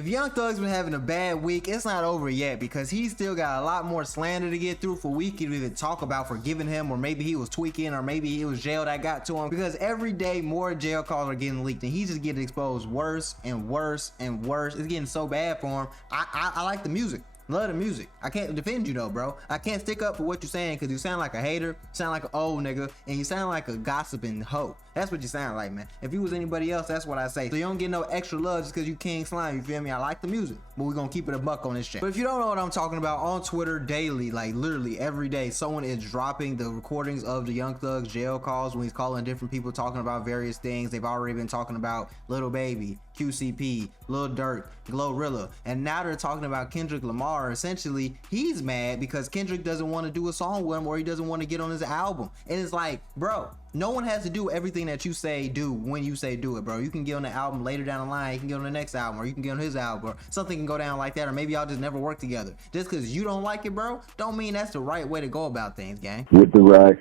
If Young Thug's been having a bad week, it's not over yet because he's still got a lot more slander to get through for we can even talk about forgiving him, or maybe he was tweaking, or maybe it was jail that got to him, because every day more jail calls are getting leaked and he's just getting exposed worse and worse and worse. It's getting so bad for him. I like the music. Love the music. I can't defend you though, bro. I can't stick up for what you're saying because you sound like a hater, sound like an old nigga, and you sound like a gossiping hoe. That's what you sound like, man. If you was anybody else, that's what I say. So you don't get no extra love just because you King Slime, you feel me? I like the music, but we're gonna keep it a buck on this shit. But if you don't know what I'm talking about, on Twitter daily, like literally every day, someone is dropping the recordings of the Young Thug's jail calls when he's calling different people, talking about various things. They've already been talking about Lil Baby, QCP, Lil Durk, Glorilla, and now they're talking about Kendrick Lamar. Essentially, he's mad because Kendrick doesn't want to do a song with him, or he doesn't want to get on his album. And it's like, bro, no one has to do everything that you say do when you say do it, bro. You can get on the album later down the line, you can get on the next album, or you can get on his album, or something can go down like that, or maybe y'all just never work together. Just because you don't like it, bro, don't mean that's the right way to go about things, gang. With the racks,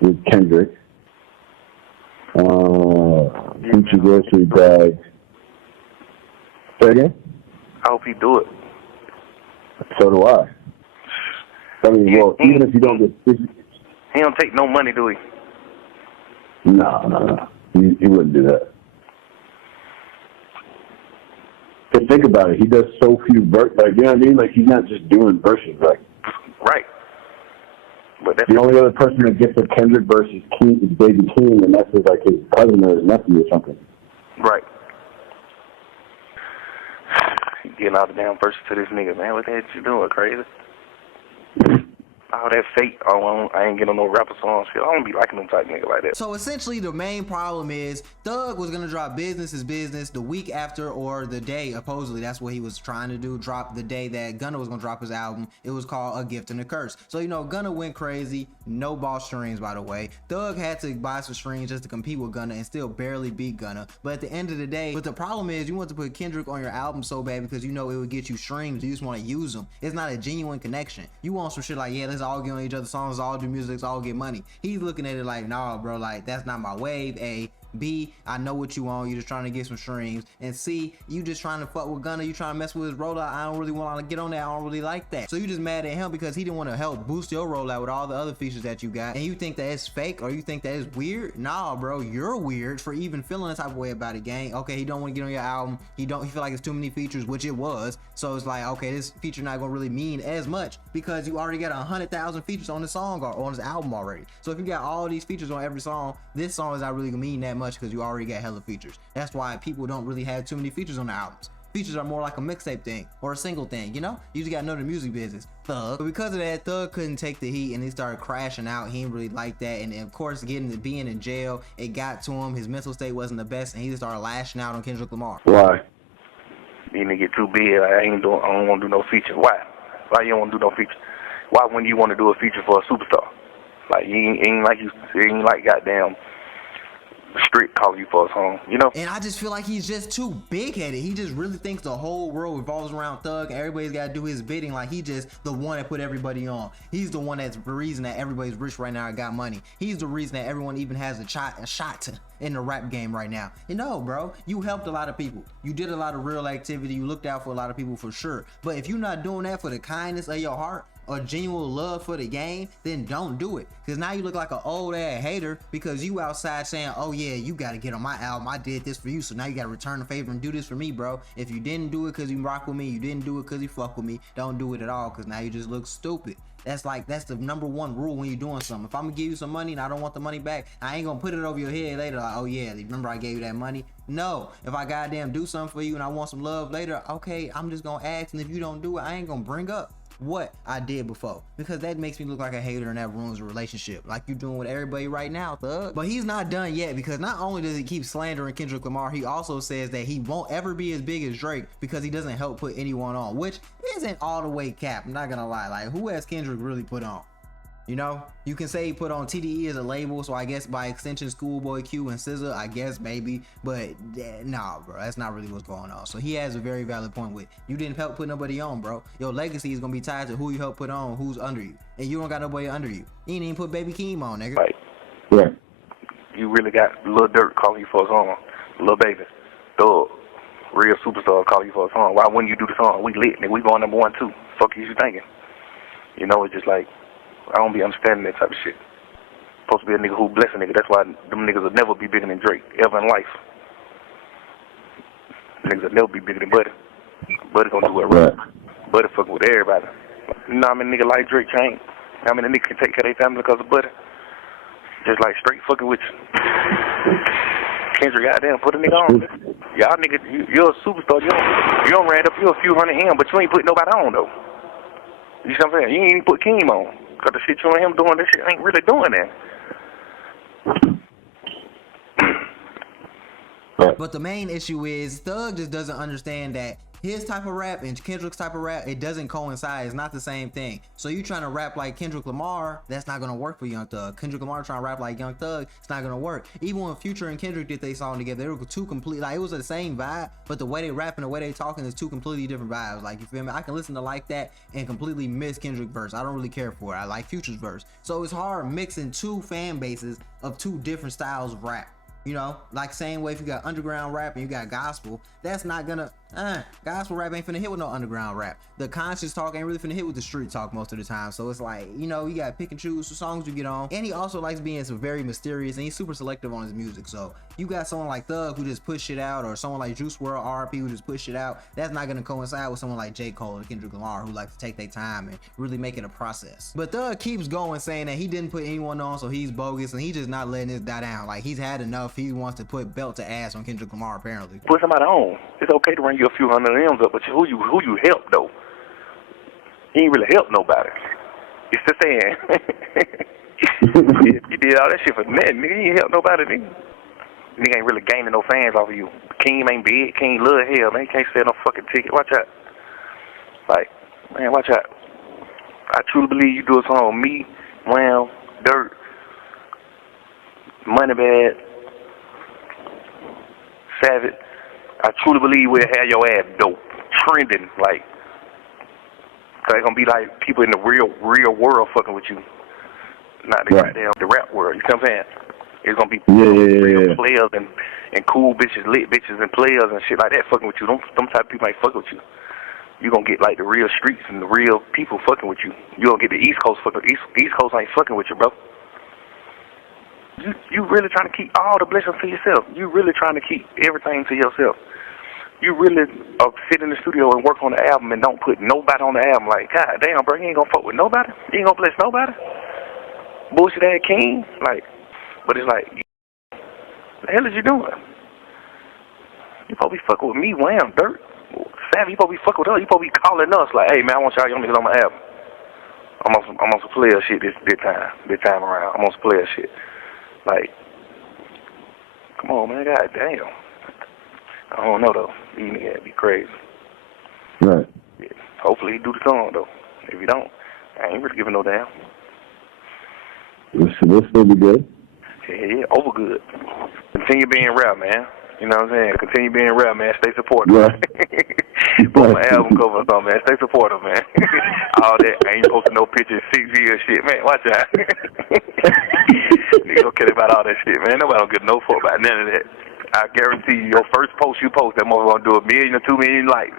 with Kendrick, Future grocery bag. Say again? I hope he do it. So do I. I mean, well, even if you don't get... He don't take no money, do he? No. He wouldn't do that. But think about it. He does so few verses. Like, you know what I mean? Like, he's not just doing verses. Like, right. But that's the only other person that gets a Kendrick verse is Baby King, and that's like his cousin or his nephew or something. Right. You getting all the damn verses to this nigga, man. What the heck you doing, crazy? All that fake, I ain't getting on no rapper songs. Shit, I don't be liking them type nigga like that. So essentially, the main problem is Thug was gonna drop Business is Business the week after, or the day, supposedly that's what he was trying to do, drop the day that Gunna was gonna drop his album. It was called A Gift and a Curse. So, you know, Gunna went crazy, no bought streams, by the way. Thug had to buy some streams just to compete with Gunna and still barely beat Gunna. But at the end of the day, but the problem is you want to put Kendrick on your album so bad because you know it would get you streams. You just want to use them. It's not a genuine connection. You want some shit like, yeah, let's all get on each other's songs, all do music, let's all get money. He's looking at it like, nah, bro, like that's not my wave. A, B, I know what you want. You just trying to get some streams. And C, you just trying to fuck with Gunna. You trying to mess with his rollout. I don't really want to get on that. I don't really like that. So you just mad at him because he didn't want to help boost your rollout with all the other features that you got. And you think that it's fake, or you think that it's weird? Nah, bro, you're weird for even feeling the type of way about it, gang. Okay, he don't want to get on your album. He feel like it's too many features, which it was. So it's like, okay, this feature not gonna really mean as much because you already got 100,000 features on the song or on his album already. So if you got all these features on every song, this song is not really gonna mean that much because you already got hella features. That's why people don't really have too many features on the albums. Features are more like a mixtape thing or a single thing, you know? You just gotta know the music business. Thug. But because of that, Thug couldn't take the heat and he started crashing out. He didn't really like that. And of course, being in jail, it got to him. His mental state wasn't the best and he just started lashing out on Kendrick Lamar. Why? You nigga get too big. I don't want to do no feature. Why? Why you don't want to do no feature? Why wouldn't you want to do a feature for a superstar? Like, you ain't like goddamn Strict calling you for a song, you know? And I just feel like he's just too big-headed. He just really thinks the whole world revolves around Thug and everybody's got to do his bidding. Like, he just the one that put everybody on. He's the one that's the reason that everybody's rich right now and got money. He's the reason that everyone even has a shot in the rap game right now. You know, bro, you helped a lot of people. You did a lot of real activity. You looked out for a lot of people for sure. But if you're not doing that for the kindness of your heart, or genuine love for the game, then don't do it. Because now you look like an old ass hater because you outside saying, oh yeah, you got to get on my album. I did this for you, so now you got to return the favor and do this for me, bro. If you didn't do it because you rock with me, you didn't do it because you fuck with me, don't do it at all because now you just look stupid. That's the number one rule when you're doing something. If I'm gonna give you some money and I don't want the money back, I ain't gonna put it over your head later like, oh yeah, remember I gave you that money? No. If I goddamn do something for you and I want some love later, okay, I'm just gonna ask, and if you don't do it, I ain't gonna bring up what I did before, because that makes me look like a hater and that ruins a relationship like you're doing with everybody right now, Thug. But he's not done yet, because not only does he keep slandering Kendrick Lamar, he also says that he won't ever be as big as Drake because he doesn't help put anyone on, which isn't all the way cap. I'm not gonna lie, like who has Kendrick really put on? You know, you can say he put on TDE as a label, so I guess by extension Schoolboy Q and SZA, I guess maybe, but nah, bro, that's not really what's going on. So he has a very valid point with, you didn't help put nobody on, bro. Your legacy is gonna be tied to who you helped put on, who's under you, and you don't got nobody under you. You ain't even put Baby Keem on, nigga. Right. Yeah. You really got Lil Durk calling you for a song, Lil Baby, Thug, real superstar call you for a song. Why wouldn't you do the song? We lit, nigga. We going number 1 too. Fuck you thinking? You know, it's just like, I don't be understanding that type of shit. Supposed to be a nigga who bless a nigga. That's why them niggas will never be bigger than Drake, ever in life. Niggas will never be bigger than Buddy. Buddy gonna do what right. Buddy fucking with everybody. You know how many niggas like Drake change? How many niggas can take care of their family because of Buddy? Just like straight fucking with you. Kendrick, goddamn, put a nigga on. Y'all niggas, you're a superstar. You don't ran up, you're a few hundred him, but you ain't put nobody on though. You see what I'm saying? You ain't even put Keem on. Cause the shit you and him doing, this shit ain't really doing that. But the main issue is Thug just doesn't understand that his type of rap and Kendrick's type of rap, it doesn't coincide. It's not the same thing. So you trying to rap like Kendrick Lamar, that's not gonna work for Young Thug. Kendrick Lamar trying to rap like Young Thug, it's not gonna work. Even when Future and Kendrick did they song together, they were two complete, like it was the same vibe, but the way they rap and the way they talking is two completely different vibes. Like, you feel me? I can listen to Like That and completely miss Kendrick verse. I don't really care for it. I like Future's verse. So it's hard mixing two fan bases of two different styles of rap. You know, like same way if you got underground rap and you got gospel, that's not gonna, gospel rap ain't finna hit with no underground rap. The conscious talk ain't really finna hit with the street talk most of the time. So it's like, you know, you gotta pick and choose the songs you get on. And he also likes being very mysterious and he's super selective on his music. So you got someone like Thug who just push shit out, or someone like Juice WRLD RP who just push shit out. That's not gonna coincide with someone like J. Cole or Kendrick Lamar who like to take their time and really make it a process. But Thug keeps going saying that he didn't put anyone on, so he's bogus, and he just not letting this die down. Like, he's had enough. He wants to put belt to ass on Kendrick Lamar apparently. Put somebody on. It's okay to run you a few hundred M's up, but who you help though? He ain't really help nobody. It's the saying. You did all that shit for nothing, nigga. You ain't help nobody, nigga. Nigga ain't really gaining no fans off of you. Keem ain't big. Keem love hell, man. He can't sell no fucking ticket. Watch out. Like, man, watch out. I truly believe you do a song on me, Wham, Dirt, Moneybag, Savage. I truly believe we'll have your ass dope, trending, like, cause it's gonna be like people in the real world fucking with you, not the goddamn the rap world. You see what I'm saying? It's gonna be real players and cool bitches, lit bitches, and players and shit like that fucking with you. Them type of people ain't fucking with you. You gonna get like the real streets and the real people fucking with you. You gonna get the East Coast fucking. East Coast ain't fucking with you, bro. You really trying to keep all the blessings to yourself. You really trying to keep everything to yourself. You really sit in the studio and work on the album and don't put nobody on the album. Like, God damn, bro, you ain't gonna fuck with nobody. You ain't gonna bless nobody. Bullshit ass king. Like, but it's like, what the hell is you doing? You supposed to be fucking with me, Wham, Dirt, Savvy. You supposed to be fucking with us. You supposed to be calling us like, hey man, I want y'all young niggas on my album. I'm on some player shit this time around. I'm on some player shit. Like, come on, man, God damn. I don't know, though. These niggas be crazy. Right. Yeah. Hopefully he do the song, though. If he don't, I ain't really giving no damn. We'll still be good. Yeah, over good. Continue being rap, man. You know what I'm saying? Continue being rap, man. Stay supportive. Right. Put my album cover or something, man. Stay supportive, man. All that. I ain't posting no pictures, 6 years shit. Man, watch out. Nigga don't care about all that shit, man. Nobody don't give no fuck about none of that. I guarantee you, your first post you post, that motherfucker gonna do 1 million or 2 million likes.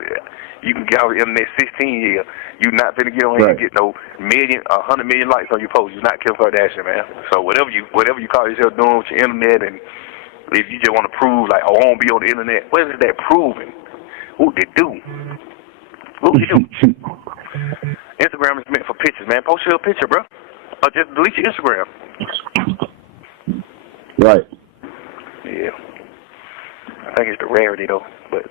You can get out in the next 16 years. You not finna get on here and get no 100 million likes on your post. You're not Kim Kardashian, man. So whatever you call yourself doing with your internet, and if you just want to prove like, oh, I won't be on the internet, what is that proving? What they do? What you do? Instagram is meant for pictures, man. Post your picture, bro. Or just delete your Instagram. Right. Yeah. I think it's the rarity, though. But,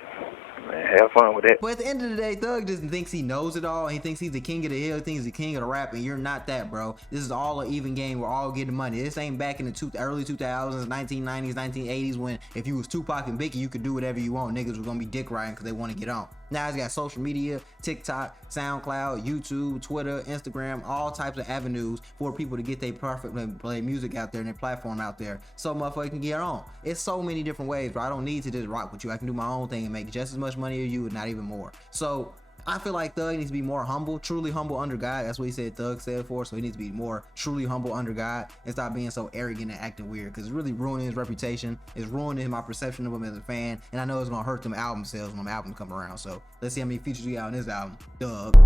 man, have fun with that. But at the end of the day, Thug just thinks he knows it all. He thinks he's the king of the hill. He thinks he's the king of the rap, and you're not that, bro. This is all an even game. We're all getting money. This ain't back in the early 2000s, 1990s, 1980s, when if you was Tupac and Biggie, you could do whatever you want. Niggas was gonna be dick riding because they want to get on. Now he's got social media, TikTok, SoundCloud, YouTube, Twitter, Instagram, all types of avenues for people to get their perfect play music out there and their platform out there, so motherfucker can get on. It's so many different ways, bro. I don't need to just rock with you. I can do my own thing and make just as much money as you, and not even more. So I feel like Thug needs to be more humble, truly humble under God. That's what he said Thug said for. So he needs to be more truly humble under God and stop being so arrogant and acting weird, because it's really ruining his reputation. It's ruining my perception of him as a fan. And I know it's going to hurt them album sales when them albums come around. So let's see how many features we got on this album. Thug.